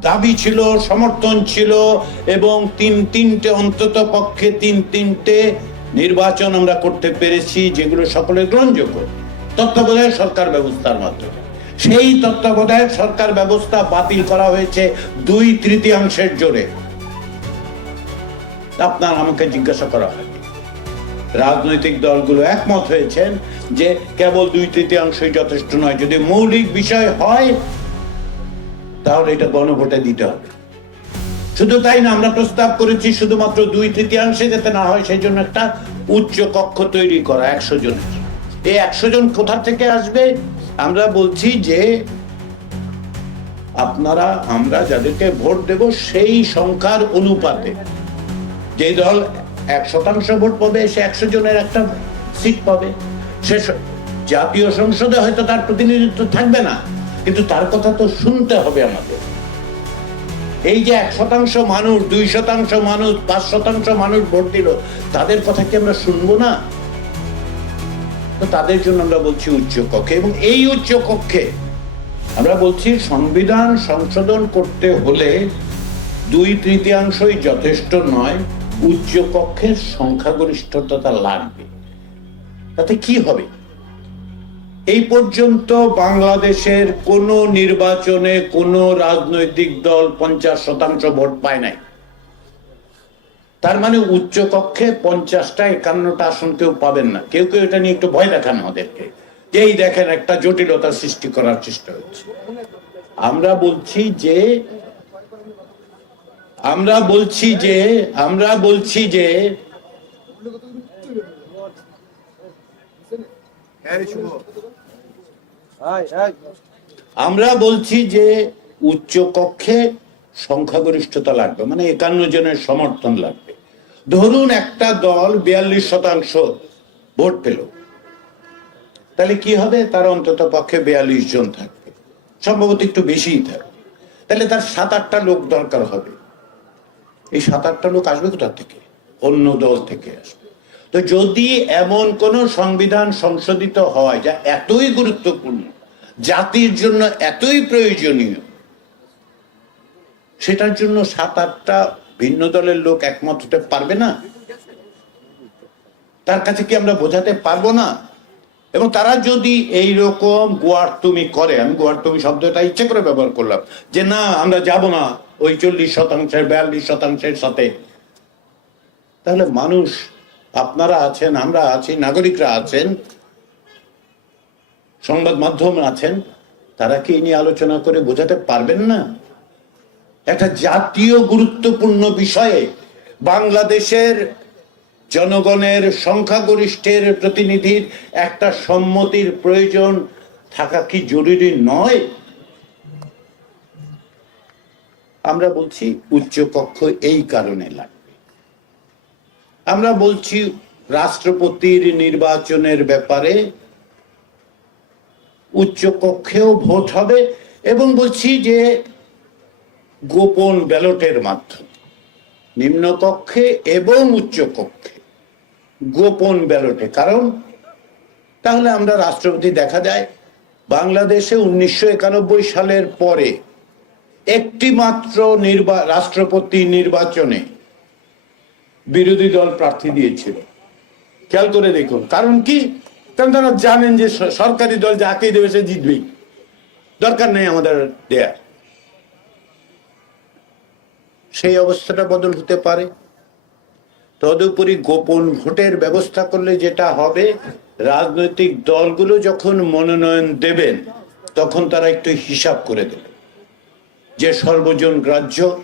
দাবি ছিল, সমর্থন ছিল এবং তিন তিনটে, অন্তত পক্ষে তিন তিনটে নির্বাচন আমরা করতে পেরেছি যেগুলো সকলে গ্রহণযোগ্য। তত্ত্বাবধায়ক সরকার ব্যবস্থার মাধ্যমে। সেই তত্ত্বাবধায়ক সরকার ব্যবস্থা বাতিল করা হয়েছে দুই তৃতীয়াংশের জোরে। আপনার আমাকে জিজ্ঞাসা করা হয়। রাজনৈতিক দলগুলো একমত হয়েছেন যে কেবল দুই তৃতীয়াংশই যথেষ্ট নয়। যদি মৌলিক বিষয় হয় তাহলে এটা গণভোটে দিতে হবে। শুধু তাই না, আমরা প্রস্তাব করেছি শুধুমাত্র দুই তৃতীয়াংশে যাতে না হয়, সেই জন্য একটা উচ্চ কক্ষ তৈরি করা, একশো জনের। এই একশো জন কোথা থেকে আসবে? আমরা বলছি যে, আপনারা, আমরা যাদেরকে ভোট দেব, সেই সংখ্যার অনুপাতে। যে দল এক শতাংশ ভোট পাবে, সে একশো জনের একটা সিট পাবে। সে, জাতীয় সংসদে হয়তো তার প্রতিনিধিত্ব থাকবে না। কিন্তু তার কথা তো শুনতে হবে আমাদের। এই যে এক শতাংশ মানুষ, দুই শতাংশ মানুষ, পাঁচ শতাংশ মানুষ ভোট দিল, তাদের কথা কি আমরা শুনব না? তো তাদের জন্য আমরা বলছি উচ্চ কক্ষে এবং এই উচ্চ কক্ষে আমরা বলছি সংবিধান সংশোধন করতে হলে দুই তৃতীয়াংশই যথেষ্ট নয়, উচ্চ কক্ষের সংখ্যাগরিষ্ঠতা লাগবে। তাতে কি হবে? এই পর্যন্ত বাংলাদেশের কোন নির্বাচনে কোন রাজনৈতিক দল পঞ্চাশ শতাংশ ভোট পায় নাই। তার মানে উচ্চ কক্ষে পঞ্চাশটা, একান্নটা আসন কেউ পাবেন না। কেউ কেউ এটা নিয়ে একটু ভয় দেখান আমাদেরকে, যে এই দেখেন একটা জটিলতা সৃষ্টি করার চেষ্টা হচ্ছে। আমরা বলছি যে, আমরা বলছি যে, আমরা বলছি যে আমরা বলছি যে উচ্চ কক্ষে সংখ্যাগরিষ্ঠতা লাগবে মানে একান্ন জনের সমর্থন লাগবে। ধরুন একটা দল বিয়াল্লিশ শতাংশ ভোট পেল, তাহলে কি হবে? তার অন্তত পক্ষে বিয়াল্লিশ জন থাকবে, সম্ভবত একটু বেশিই থাকবে। তাহলে তার সাত আটটা লোক দরকার হবে। এই সাত আটটা লোক আসবে কোথার থেকে? অন্য দল থেকে আসবে। তো যদি এমন কোন সংবিধান সংশোধিত হয় যা এতই গুরুত্বপূর্ণ জাতির জন্য এতই প্রয়োজনীয়। সেটার জন্য সাত আটটা ভিন্ন দলের লোক একমত হতে পারবে না। তার কাছে কি আমরা বোঝাতে পারব না? এবং তারা যদি এই রকম গোয়ার তুমি করে, আমি গোয়ার তুমি শব্দটা ইচ্ছে করে ব্যবহার করলাম, যে না, আমরা যাব না ওই চল্লিশ শতাংশের, বিয়াল্লিশ শতাংশের সাথে। তাহলে মানুষ, আপনারা আছেন, আমরা আছি, নাগরিকরা আছেন সংবাদ মাধ্যম আছেন, তারা কি নিয়ে আলোচনা করে বোঝাতে পারবেন না? একটা জাতীয় গুরুত্বপূর্ণ বিষয়ে বাংলাদেশের জনগণের সংখ্যাগরিষ্ঠের প্রতিনিধির একটা সম্মতির প্রয়োজন থাকা কি জরুরি নয়? আমরা বলছি উচ্চ কক্ষ এই কারণে লাগবে। আমরা বলছি রাষ্ট্রপতির নির্বাচনের ব্যাপারে উচ্চ কক্ষেও ভোট হবে এবং বলছি যে গোপন ব্যালটের মাধ্যমে নিম্ন কক্ষে এবং উচ্চ কক্ষে গোপন ব্যালটে। কারণ তাহলে আমরা রাষ্ট্রপতি দেখা যায় বাংলাদেশে উনিশশো একানব্বই সালের পরে একটি মাত্র নির্বা, রাষ্ট্রপতি নির্বাচনে বিরোধী দল প্রার্থী দিয়েছিল। খেয়াল করে দেখুন। কারণ কি? কারণ তারা জানেন যে সরকারি দল যাকেই দেবে সে জিতবেই। দরকার নেই আমাদের দেয়ার। সেই অবস্থাটা বদল হতে পারে। তদুপরি গোপন ভোটের ব্যবস্থা করলে যেটা হবে, রাজনৈতিক দলগুলো যখন মনোনয়ন দেবেন, তখন তারা একটু হিসাব করে দেবে। যে সর্বজন গ্রাহ্য,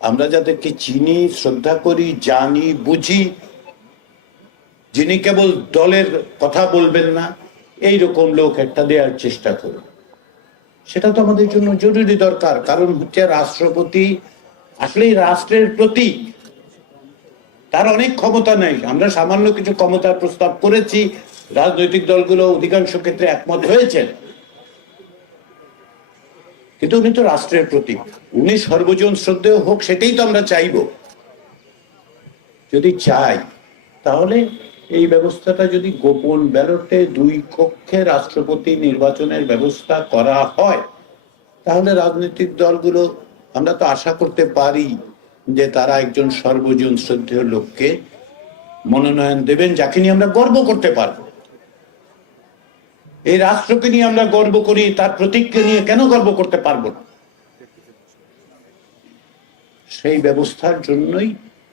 আমরা যাদেরকে চিনি, শ্রদ্ধা করি, জানি, বুঝি যিনি কেবল দলের কথা বলবেন না, এই রকম লোক একটা দেওয়ার চেষ্টা করুন। সেটা তো আমাদের জন্য জরুরি দরকার, কারণ হচ্ছে রাষ্ট্রপতি আসলেই রাষ্ট্রের প্রতীক। তার অনেক ক্ষমতা নেই। আমরা সামান্য কিছু ক্ষমতার প্রস্তাব করেছি, রাজনৈতিক দলগুলো অধিকাংশ ক্ষেত্রে একমত হয়েছেন। কিন্তু উনি তো রাষ্ট্রের প্রতীক। উনি সর্বজন শ্রদ্ধেয় হোক, সেটাই তো আমরা চাইব। যদি চাই, তাহলে এই ব্যবস্থাটা যদি গোপন ব্যালটে দুই কক্ষে রাষ্ট্রপতি নির্বাচনের ব্যবস্থা করা হয়, তাহলে রাজনৈতিক দলগুলো, আমরা তো আশা করতে পারি যে তারা একজন সর্বজন শ্রদ্ধেয় লোককে মনোনয়ন দেবেন, যাকে নিয়ে আমরা গর্ব করতে পারব। এই রাষ্ট্রকে নিয়ে আমরা গর্ব করি, তার প্রতীককে নিয়ে কেন গর্ব করতে পারব না? সেই ব্যবস্থার জন্যই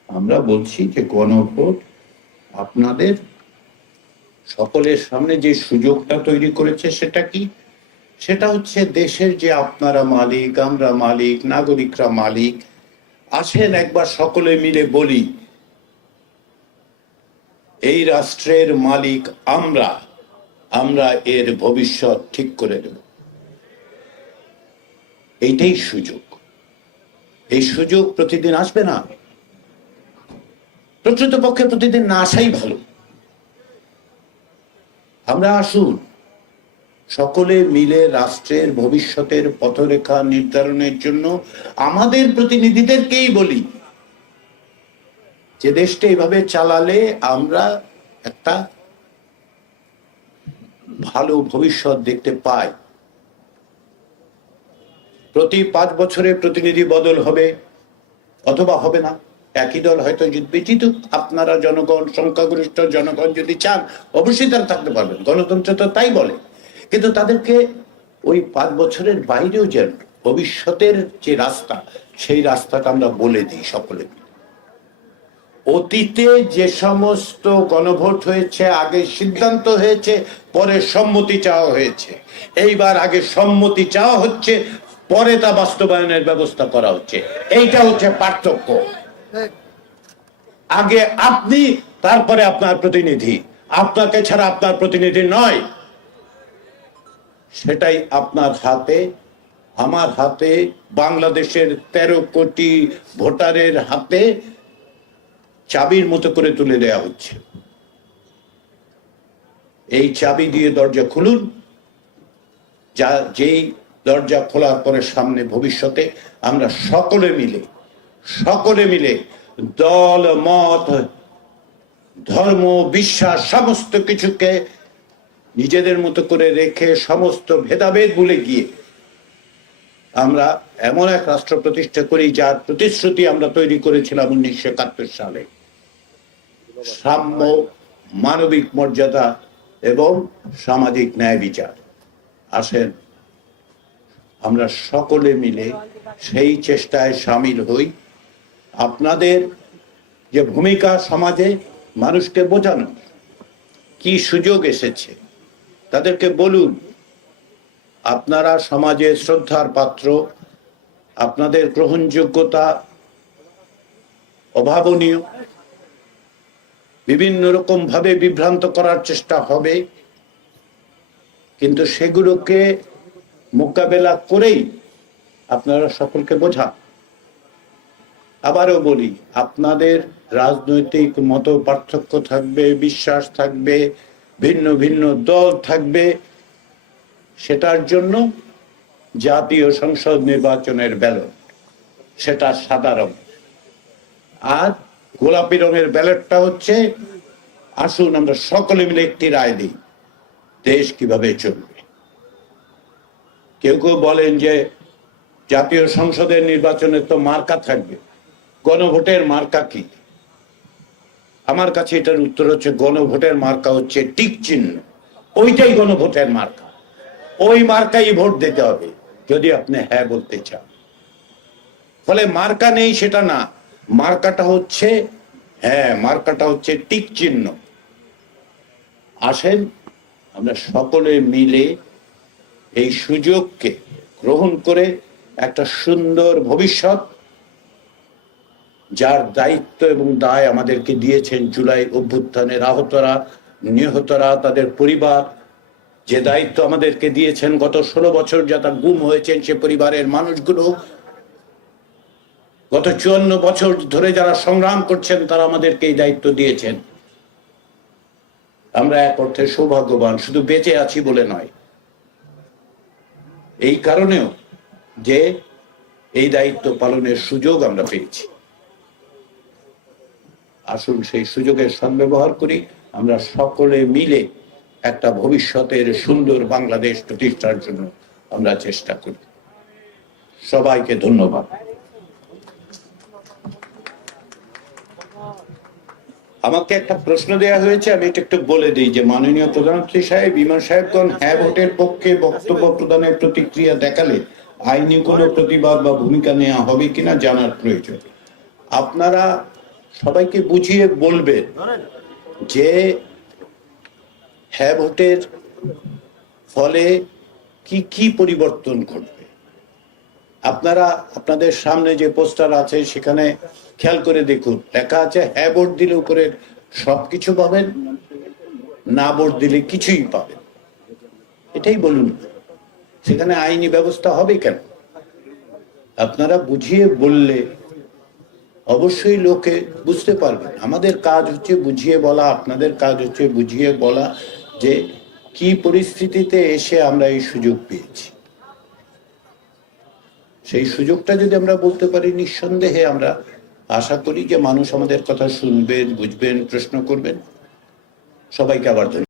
আমরা বলছি যে গণভোট আপনাদের সকলের সামনে যে সুযোগটা তৈরি করেছে সেটা কি? সেটা হচ্ছে দেশের যে আপনারা মালিক, আমরা মালিক, নাগরিকরা মালিক, আসেন একবার সকলে মিলে বলি, এই রাষ্ট্রের মালিক আমরা আমরা এর ভবিষ্যৎ ঠিক করে দেব। এইটাই সুযোগ। এই সুযোগ প্রতিদিন আসবে না? প্রকৃতপক্ষে প্রতিদিন না আসাই ভালো। আমরা আসুন, সকলে মিলে রাষ্ট্রের ভবিষ্যতের পথরেখা নির্ধারণের জন্য আমাদের প্রতিনিধিদেরকেই বলি, যে দেশটা এইভাবে চালালে আমরা একটা ভালো ভবিষ্যৎ দেখতে পাই। প্রতি পাঁচ বছরে প্রতিনিধি বদল হবে, অথবা হবে না। একই দল হয়তো জিতবে জিতুক আপনারা জনগণ, সংখ্যাগরিষ্ঠ জনগণ যদি চান, অবশ্যই তারা থাকতে পারবেন গণতন্ত্র তো তাই বলে। কিন্তু তাদেরকে ওই পাঁচ বছরের বাইরেও যেন ভবিষ্যতের যে রাস্তা, সেই রাস্তাটা আমরা বলে দিই সকলে অতীতে যে সমস্ত গণভোট হয়েছে, আগে সিদ্ধান্ত হয়েছে, পরে সম্মতি চাওয়া হয়েছে। এইবার আগে সম্মতি চাওয়া হচ্ছে, পরে তা বাস্তবায়নের ব্যবস্থা করা হচ্ছে। এইটা হচ্ছে পার্থক্য। আগে আপনি, তারপরে আপনার প্রতিনিধি। আপনাকে ছাড়া আপনার প্রতিনিধি নয়। সেটাই আপনার হাতে, আমার হাতে, বাংলাদেশের তেরো কোটি ভোটারের হাতে চাবির মতো করে তুলে দেয়া হচ্ছে। এই চাবি দিয়ে দরজা খুলুন। যা, যেই দরজা খোলার পরে সামনে ভবিষ্যতে আমরা সকলে মিলে সকলে মিলে দল, মত, ধর্ম, বিশ্বাস, সমস্ত কিছুকে নিজেদের মতো করে রেখে সমস্ত ভেদাভেদ ভুলে গিয়ে আমরা এমন এক রাষ্ট্র প্রতিষ্ঠা করি যার প্রতিশ্রুতি আমরা তৈরি করেছিলাম উনিশশো একাত্তর সালে। সাম্য, মানবিক মর্যাদা এবং সামাজিক ন্যায় বিচার। আসেন, আমরা সকলে মিলে সেই চেষ্টায় সামিল হই। আপনাদের যে ভূমিকা সমাজে মানুষকে বোঝানো, কি সুযোগ এসেছে, তাদেরকে বলুন। আপনারা সমাজে শ্রদ্ধার পাত্র, আপনাদের গ্রহণযোগ্যতা অভাবনীয়, বিভিন্ন রকম ভাবে বিভ্রান্ত করার চেষ্টা হবে, কিন্তু সেগুলোকে মোকাবেলা করেই আপনারা সকলকে বোঝান। আবারও বলি, আপনাদের রাজনৈতিক মত পার্থক্য থাকবে, বিশ্বাস থাকবে, ভিন্ন ভিন্ন দল থাকবে। সেটার জন্য জাতীয় সংসদ নির্বাচনের ব্যালট, সেটা সাদা আর গোলাপি রঙের ব্যালটটা হচ্ছে, আসুন আমরা সকলে মিলে একটি রায় দিই, দেশ কীভাবে চলবে। কেউ কেউ বলেন যে, জাতীয় সংসদের নির্বাচনে তো মার্কা থাকবে। গণভোটের মার্কা কি? আমার কাছে এটার উত্তর হচ্ছে গণভোটের মার্কা হচ্ছে টিক চিহ্ন। ওইটাই গণভোটের মার্কা। ওই মার্কাই ভোট দিতে হবে, যদি আপনি হ্যাঁ বলতে চান। ফলে মার্কা নেই সেটা না, মার্কাটা হচ্ছে হ্যাঁ মার্কাটা হচ্ছে টিক চিহ্ন। আসেন, আমরা সকলে মিলে এই সুযোগকে গ্রহণ করে একটা সুন্দর ভবিষ্যৎ যার দায়িত্ব এবং দায় আমাদেরকে দিয়েছেন জুলাই অভ্যুত্থানের আহতরা, নিহতরা, তাদের পরিবার। যে দায়িত্ব আমাদেরকে দিয়েছেন, গত ষোলো বছর যারা গুম হয়েছেন সে পরিবারের মানুষগুলো, গত চুয়ান্ন বছর ধরে যারা সংগ্রাম করছেন, তারা আমাদেরকে এই দায়িত্ব দিয়েছেন। আমরা এক অর্থে সৌভাগ্যবান, শুধু বেঁচে আছি বলে নয়। এই কারণেও যে এই দায়িত্ব পালনের সুযোগ আমরা পেয়েছি। আসুন সেই সুযোগের সদ্ব্যবহার করি। আমরা সকলে মিলে একটা ভবিষ্যতের সুন্দর বাংলাদেশ প্রতিষ্ঠার জন্য আমরা চেষ্টা করি। সবাইকে ধন্যবাদ। আমাকে একটা প্রশ্ন দেওয়া হয়েছে, আমি এটা একটু বলে দিই যে মাননীয় প্রধানমন্ত্রী সাহেব বিমান সাহেবগণ হ্যাঁ ভোটের পক্ষে বক্তব্য প্রদানের প্রতিক্রিয়া দেখালে আইনি কোনো প্রতিবাদ বা ভূমিকা নেওয়া হবে কিনা জানার প্রয়োজন। আপনারা সবাইকে বুঝিয়ে বলবেন যে হ্যাঁ ভোটের ফলে কি কি পরিবর্তন ঘটবে। আপনারা আপনাদের সামনে যে পোস্টার আছে সেখানে খেয়াল করে দেখুন। লেখা আছে হ্যাঁ ভোট দিলে উপরে সবকিছু পাবেন না ভোট দিলে কিছুই পাবেন। এটাই বলুন। সেখানে আইনি ব্যবস্থা হবে কেন? আপনারা বুঝিয়ে বললে অবশ্যই লোকে বুঝতে পারবেন আমাদের কাজ হচ্ছে বুঝিয়ে বলা, আপনাদের কাজ হচ্ছে বুঝিয়ে বলা যে কি পরিস্থিতিতে এসে আমরা এই সুযোগ পেয়েছি। সেই সুযোগটা যদি আমরা বলতে পারি, নিঃসন্দেহে আমরা আশা করি যে মানুষ আমাদের কথা শুনবেন, বুঝবেন, প্রশ্ন করবেন। সবাইকে আবার